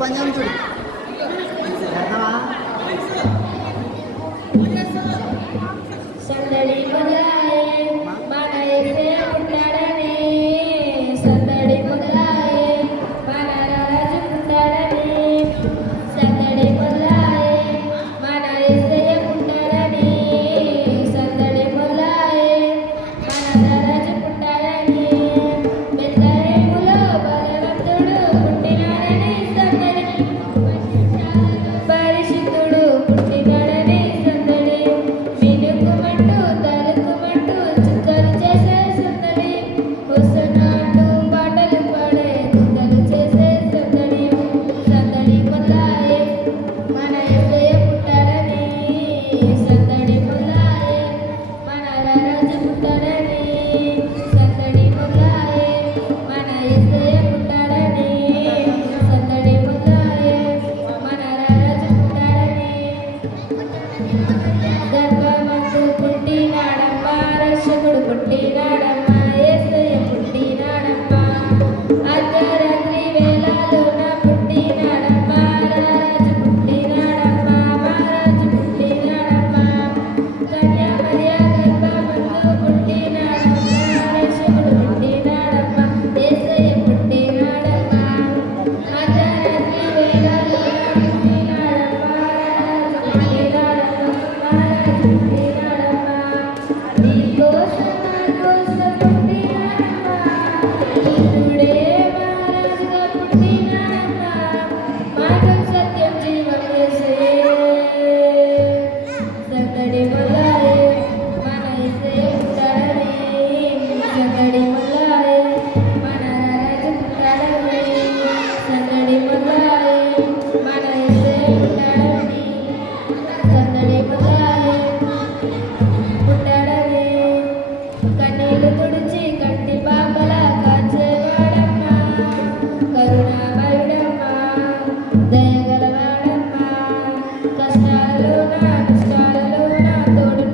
పంజాబ్ చూడు సందడి మొదలాయే మన ఎసే పుట్టాడని సందడి మొదలాయే మన రాజు పుట్టాడని సందడి మొదలాయే మన ఎసే పుట్టాడని సందడి మొదలాయే మన రాజు పుట్టాడని బెత్లహేములో బలవంతుడు పుట్టినాడని సందడి పరిశుద్ధుడు పుట్టినాడని సందడి మినుకుమంటూ తలుకుమంటూ చుక్కలు చేసే సందడి హొసనాటు పాటలు పాడే దుద్దలు చేసే సందడి సందడి మొదలాయే మన యేసయ్య పుట్టాడని సందడి మొదలాయే మన రాజు పుట్టాడని సందడి మొదలాయే మన యేసయ్య పుట్టాడని సందడి మొదలాయే మన రాజు పుట్టాడని గర్భమందు పుట్టినాడమ్మా రక్షకుడు పుట్టినాడమ్మా యేసయ్య పుట్టినాడమ్మా అర్ధరాత్రి వేళలోన పుట్టినాడమ్మా రాజు పుట్టినాడమ్మా మహారాజు పుట్టినాడమ్మా కన్యామర్య గర్భమందు పుట్టినాడమ్మా రక్షకుడు పుట్టినాడమ్మా యేసయ్య పుట్టినాడమ్మా అర్ధరాత్రి వేళలోన పుట్టినాడమ్మా రాజు పుట్టినాడమ్మా మహారాజు పుట్టినాడమ్మా నీకోసం నాకోసం పుట్టినాడమ్మా ఇతడే మహారాజుగా పుట్టినాడమ్మా మార్గం సత్యం జీవం యేసయ్యే సందడి మొదలాయే మన యేసయ్య పుట్టాడని సందడి మొదలాయే మన రాజు పుట్టాడని సందడి మొదలాయే మన యేసయ్య పుట్టాడని సందడి మొదలాయే పుట్టాడని కన్నీళ్లు తుడిచి కంటి పాపలా కాచేవాడమ్మా కరుణామయుడమ్మా దయగలవాడమ్మా కష్టాలలో నా తోడు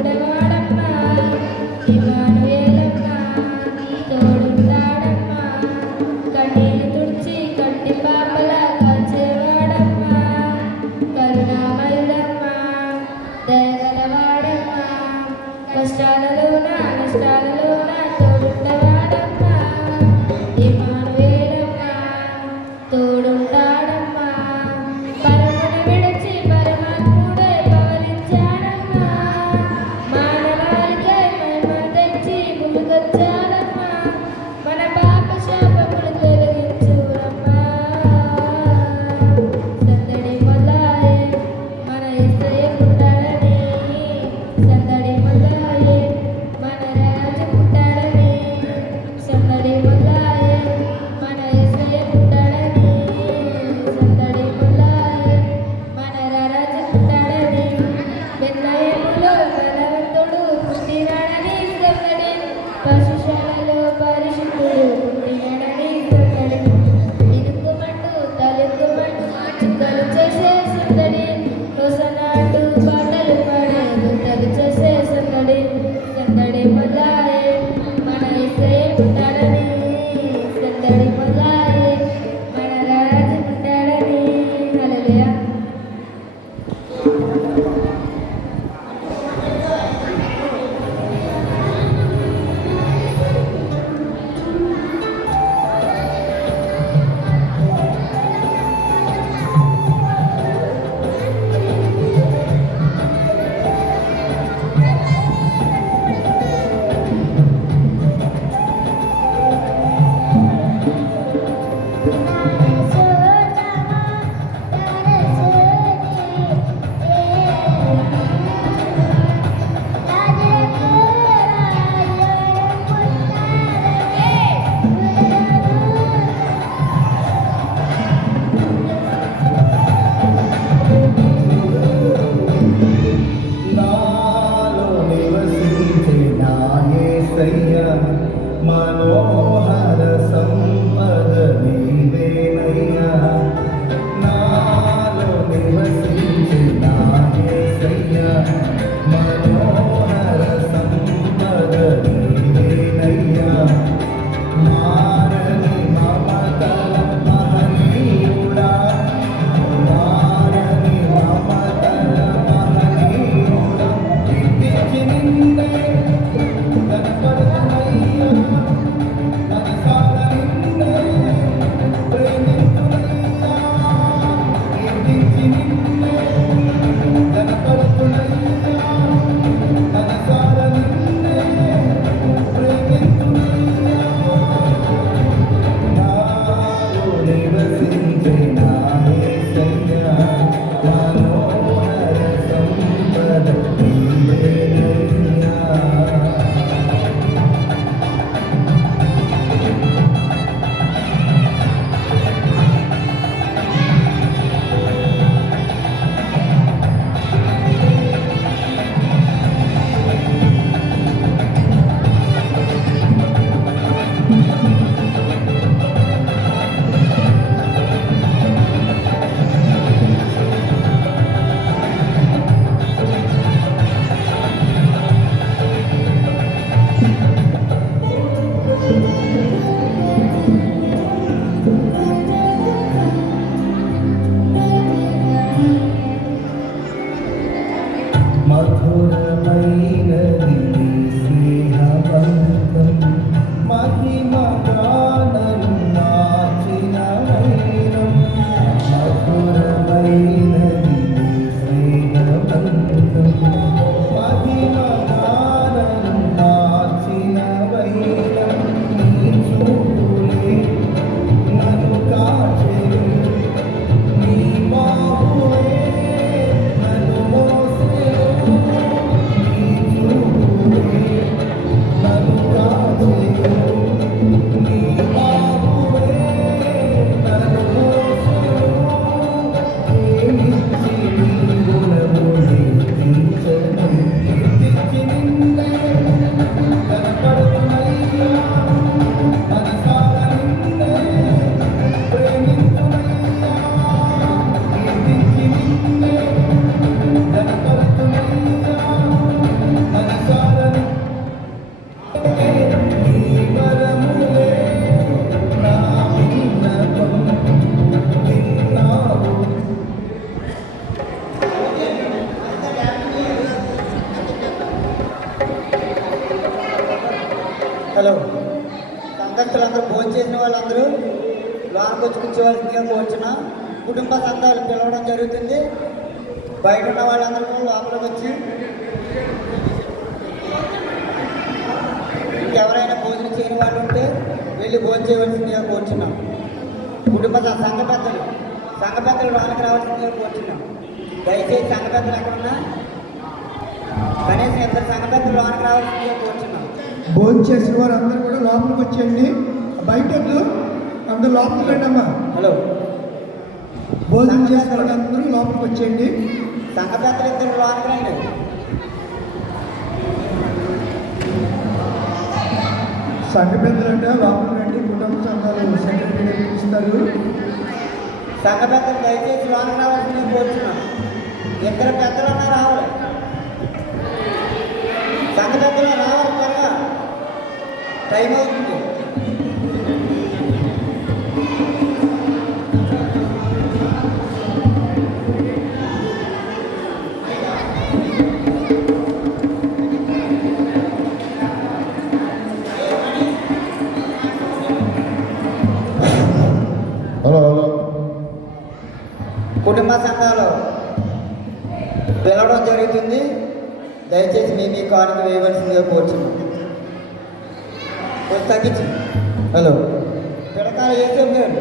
హలో, సంఘస్థులందరూ భోజనం చేసిన వాళ్ళందరూ లోనికి వచ్చి కూర్చోవలసిందిగా కూర్చున్న కుటుంబ సంఘాలు పిలవడం జరుగుతుంది. బయట ఉన్న వాళ్ళందరూ కూడా లోపలికి వచ్చి ఇంకెవరైనా భోజనం చేయని వాళ్ళు ఉంటే వెళ్ళి భోజనం చేయవలసిందిగా కూర్చున్నాం. కుటుంబ సంఘ పెద్దలు లోనికి రావాల్సిందిగా కూర్చున్నాం. దయచేసి సంఘ పెద్దలు ఎక్కడున్నా కనీసం ఇద్దరు సంఘ పెద్దలు లోనికి రావాల్సిందిగా కూర్చున్నాం. భోజనం చేసిన వారు అందరూ కూడా లోపలికి వచ్చేయండి. బయట అందరూ లోపలికి రండి అమ్మా. హలో, భోజనం చేసిన వాళ్ళు అందరూ లోపలికి వచ్చేయండి. సంఘ పెద్దలు ఇద్దరు లోనికి రండి. సంఘ పెద్దలు అంటే లోపలికి రండి. కుటుంబ సంఘాలు సెక్రటరీ ఇస్తారు. సంఘ పెద్దలు దయచేసి లోనికి రావాల్సిందిగా కోరుచున్నాం. ఇద్దరు పెద్దలన్నా రావాలి. సంఘ పెద్దలు రావాలి, త్వరగా టైం అవుతుంది. కుటుంబ సంఘాలు పిలవడం జరుగుతుంది. దయచేసి మీ కానుక వేయవలసిందిగా కోరుచున్నాం. కొంచెం తగ్గించి. హలో, పిడకాల యేసేపు గారు,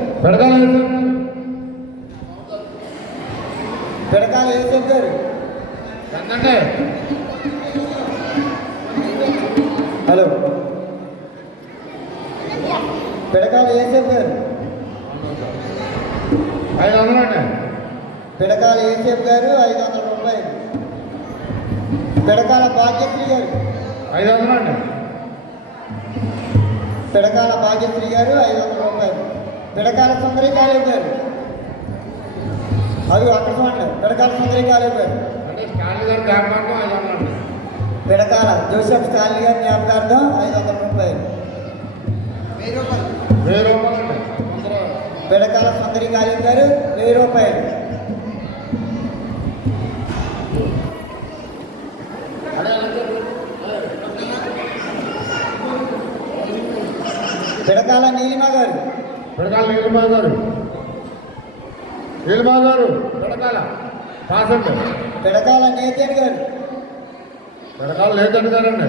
పిడకాల యేసేపు గారు. హలో, పిడకాల యేసేపు గారు, పిడకాల యేసేపు గారు 500 రూపాయలు. పిడకాల భాగ్యశ్రీ గారు 500. పిడకాల భాగ్యశ్రీ గారు 500 రూపాయలు. పిడకాల సుందరి కాలేబు గారు, అది అక్కడ చూడండి. పిడకాల సుందరి కాలేబు గారు, పిడకాల జోసెఫ్ స్టాలిన్ గారి జ్ఞాపకార్థం 500 రూపాయలు. పిడకాల సుందరి కాలేబు గారు 1000 రూపాయలు. పిడకాల నీలిమ గారు, పిడకాల పిడకాల నేతన్ గారు, లేదండి.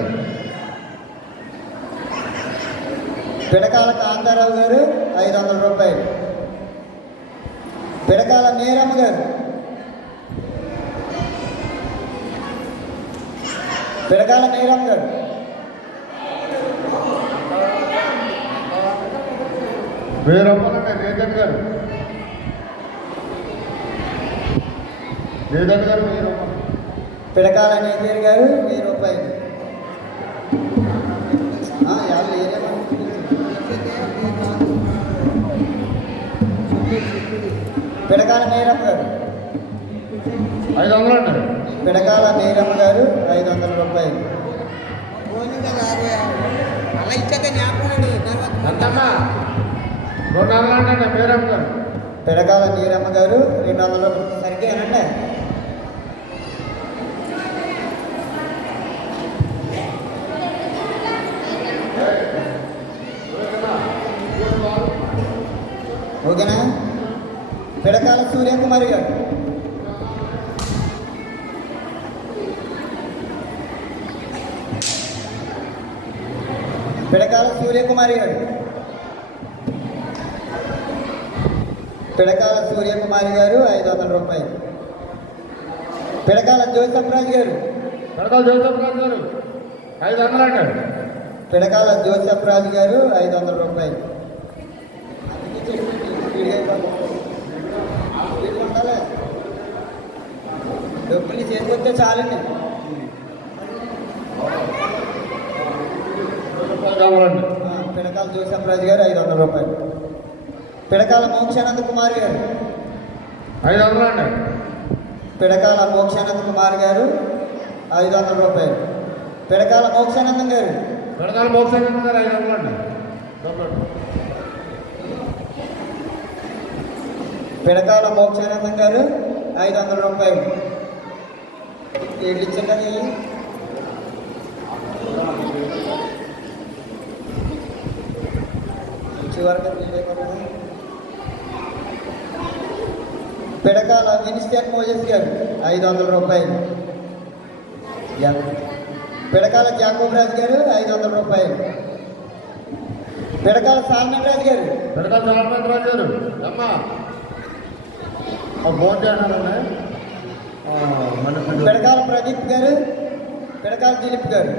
పిడకాల కాంతారావు గారు 500 రూపాయలు. పిడకాల మీరమ్మ గారు, పిడకాల మీరమ్మ గారు, లేదండి గారు. పిడకాల నేతన్ గారు 1000 రూపాయలు. పిడకాల మీరమ్మ గారు 500 అండి. పిడకాల మీరమ్మ గారు 500 రూపాయలు. ఎంతమ్మా? 200 అండి మీరమ్మ గారు. పిడకాల నీరమ్మ గారు 200 రూపాయలు. సరిగ్గానండి. ఓకేనా? పిడకాల సూర్యకుమారి గారు, పిడకాల సూర్యకుమారి గారు, పిడకాల సూర్యకుమారి గారు 500 రూపాయలు. పిడకాల జోసెఫ్ రాజు గారు, పిడకాల జోసెఫ్ రాజు గారు 500 అండి. పిడకాల జోసెఫ్ రాజు గారు 500 రూపాయలు. డబ్బులు చేసుకొస్తే చాలండి. పిడకాల జోసెఫ్ రాజు గారు 500 రూపాయలు. పిడకాల మోక్షానంద కుమార్ గారు 500 అండి. పిడకాల మోక్షానంద కుమార్ గారు 500 రూపాయలు. పిడకాల మోక్షానందం గారు, పిడకాల మోక్షానందం గారు 500 అండి. పిడకాల మోక్షానందం గారు 500 రూపాయలు. ఏళ్ళు ఇచ్చిందని చివరికి తెలియకుండా పిడకాల వినిస్టన్ మోజెస్ గారు 500 రూపాయలు. పిడకాల జాకోబ్ రాజు గారు 500 రూపాయలు. పిడకాల సాల్మన్ రాజు గారు పిడకల చాలమంది రాజారు అమ్మా ఫోన్ చేస్తున్నానండి పిడకాల ప్రదీప్ గారు, పిడకాల దిలీప్ గారు,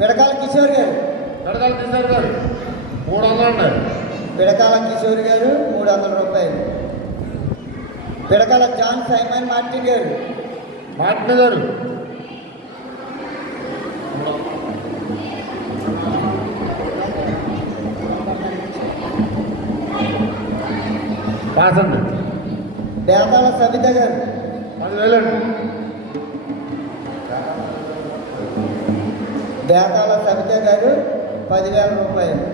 పిడకాల కిషోర్ గారు, పిడకల కిషోర్ గారు 300 అండి. పిడకాల కిషోర్ గారు 300 రూపాయలు. పిడకాల జాన్ సైమన్ మార్టిన్ గారు మార్టిన్ గారు పాస్ అండి. బేతాల సబిత గారు 10,000 అండి. బేతాల సబిత గారు 10,000 రూపాయలు.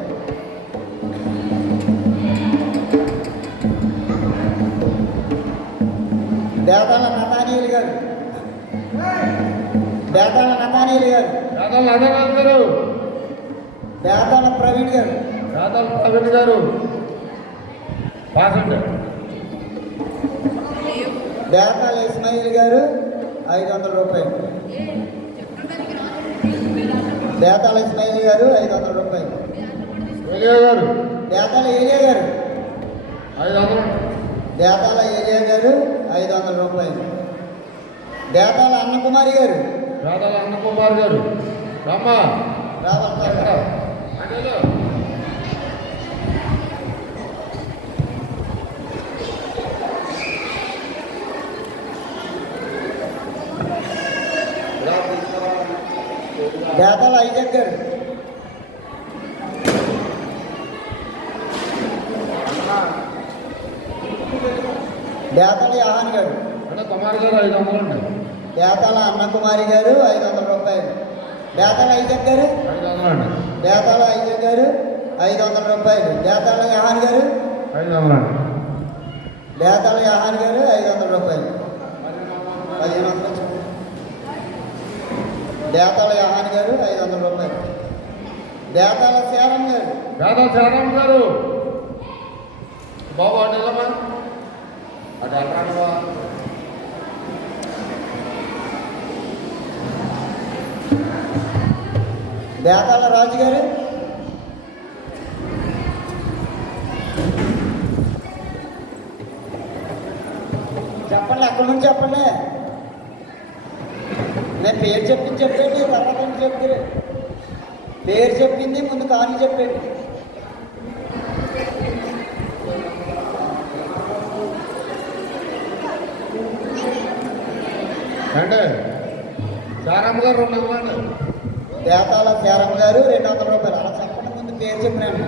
బేతాల నతానీయులు గారు, బేతాల నతానీయులు గారు, రాధాల అదనాథ్ గారు, బేతాల ప్రవీణ్ గారు, రాధాల ప్రవీణ్ గారు పాస్ అండి. బేతాల ఇస్మాయిల్ గారు 500 రూపాయలు. బేతాల ఇస్మాయిల్ గారు 500 రూపాయలు. ఏలియా గారు బేతాల ఏరియా గారు, 500 అండి. బేతాల ఏరియా గారు 500 రూపాయలు. బేతాల అన్నకుమారి గారు రాధాల అన్నకుమార్ గారు రమ్మా రావాలి. అనిలు బేతాల ఐజక్ గారు, బేతాల యాహాన్ గారు, అన్న కుమార్ గారు 500 అండి. బేతాల అన్నకుమారి గారు 500 రూపాయలు. బేతాల ఐజక్ గారు, 500 అండి. బేతాల ఐజక్ గారు 500 రూపాయలు. బేతాల యాహాన్ గారు, 500 అండి. బేతాల యాహాన్ గారు 500 రూపాయలు. 1500 వచ్చి. బేతాల యాహాన్ గారు 500 రూపాయలు. బేతాల శారం గారు, రాధాల శరణం గారు బాబు అటు వెళ్ళమ్మా అటు వెళ్ళరానువా. బేతాల రాజు గారు, చెప్పండి ఎక్కడి నుంచి చెప్పండి. నేను పేరు చెప్పింది చెప్పండి, తర్వాత నుంచి చెప్తారు. పేరు చెప్పింది ముందు కానీ చెప్పండి. అంటే శారమ్మ గారు 200 అండి. బేతాల శారం గారు 200 రూపాయలు. అలా చెప్పండి, ముందు పేరు చెప్పినాను.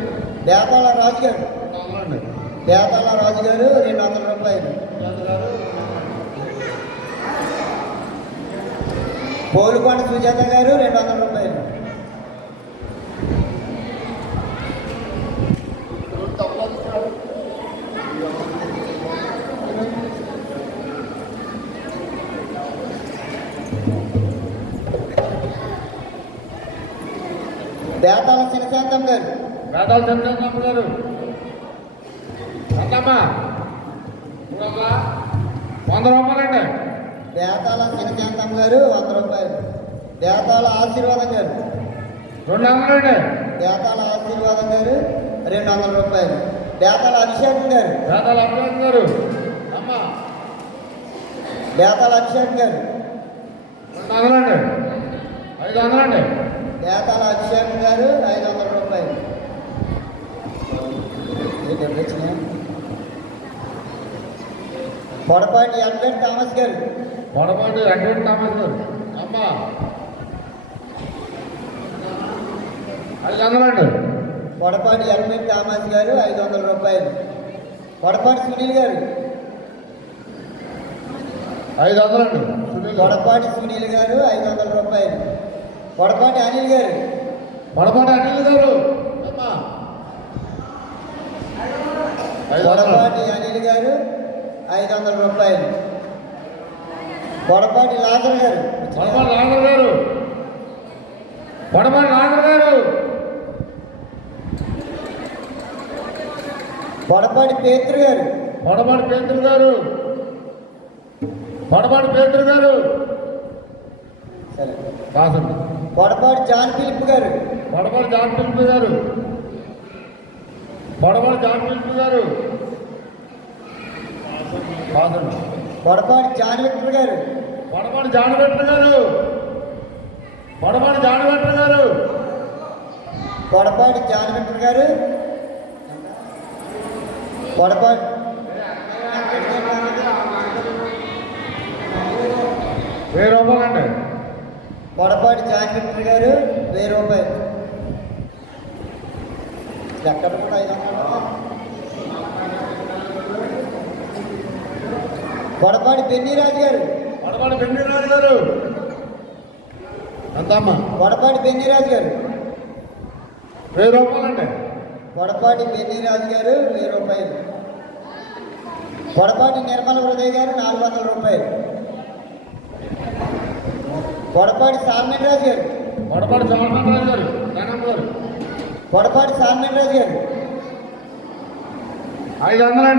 బేతాల రాజు గారు, 200 అండి. బేతాల రాజు గారు 200 రూపాయలు. పోలుకొండ సుజాత గారు 200 రూపాయలు. బేతాల శినశాంతం గారు, రాధాల చంద్రబాబు గారు అంతమ్మా 100 రూపాయలండి. బేతాల శినశాంతం గారు 100 రూపాయలు. బేతాల ఆశీర్వాదం గారు, 200 అండి. బేతాల ఆశీర్వాదం గారు 200 రూపాయలు. బేతాల అభిషేకం గారు, రాధాల అభిషేక్ గారు అమ్మా బేతాల అభిషేకం గారు, 200 అండి. 500 అండి. బేతాల అభిషేకం గారు 500 రూపాయలు. పొడపాటి అల్బర్ట్ థామస్ గారు, పొడపాటి వెంకట థామస్ గారు అమ్మా 500 అండి. పొడపాటి అల్బర్ట్ థామస్ గారు 500 రూపాయలు. పొడపాటి సునీల్ గారు, 500 అండి. సునీల్ గారు. పొడపాటి సునీల్ గారు 500 రూపాయలు. పొడపాటి అనిల్ గారు, పొడపాటి అనిల్ గారు అమ్మా 500 పొడపాటి అనిల్ గారు 500 రూపాయలు. పొడపాటి లాజర్ గారు, పొడపాటి లాగర్ గారు పొడపాటి లాగర్ గారు పొడపాటి పేతురు గారు. పొడపాటి పేతురు గారు. పొడపాటి పేతురు గారు. సరే. రాసండి. పొడపాటి జాన్ ఫిలిప్ గారు. పొడపాటి జాన్ ఫిలిప్ గారు. పొడపాటి జాన్ ఫిలిప్ గారు. రాసండి. పొడపాటి జాన్ విక్టర్ గారు. పొడపాటి జాన్ విక్టర్ గారు. పొడపాటి జాన్ విక్టర్ గారు. పొడపాటి జాన్ విక్టర్ గారు. పొడపాటి 1000 రూపాయలండి. పొడపాటి జాన్ విక్టర్ గారు 1000 రూపాయలు. ఎక్కడ కూడా 500. పొడపాటి బెన్నీరాజు గారు. పొడపాటి బెన్నీరాజు గారు. ఎంతమ్మా? పొడపాటి బెన్నీరాజు గారు. 1000 రూపాయలండి. పొడపాటి బెన్నీరాజు గారు 1000 రూపాయలు. పొడపాటి నిర్మల హృదయ్ గారు 400 రూపాయలు. పొడపాటి సాల్మన్ రాజు గారు. పొడపాటి సాల్మన్ రాజు గారు. పొడపాటి సాల్మన్ రాజు గారు 500 అండి.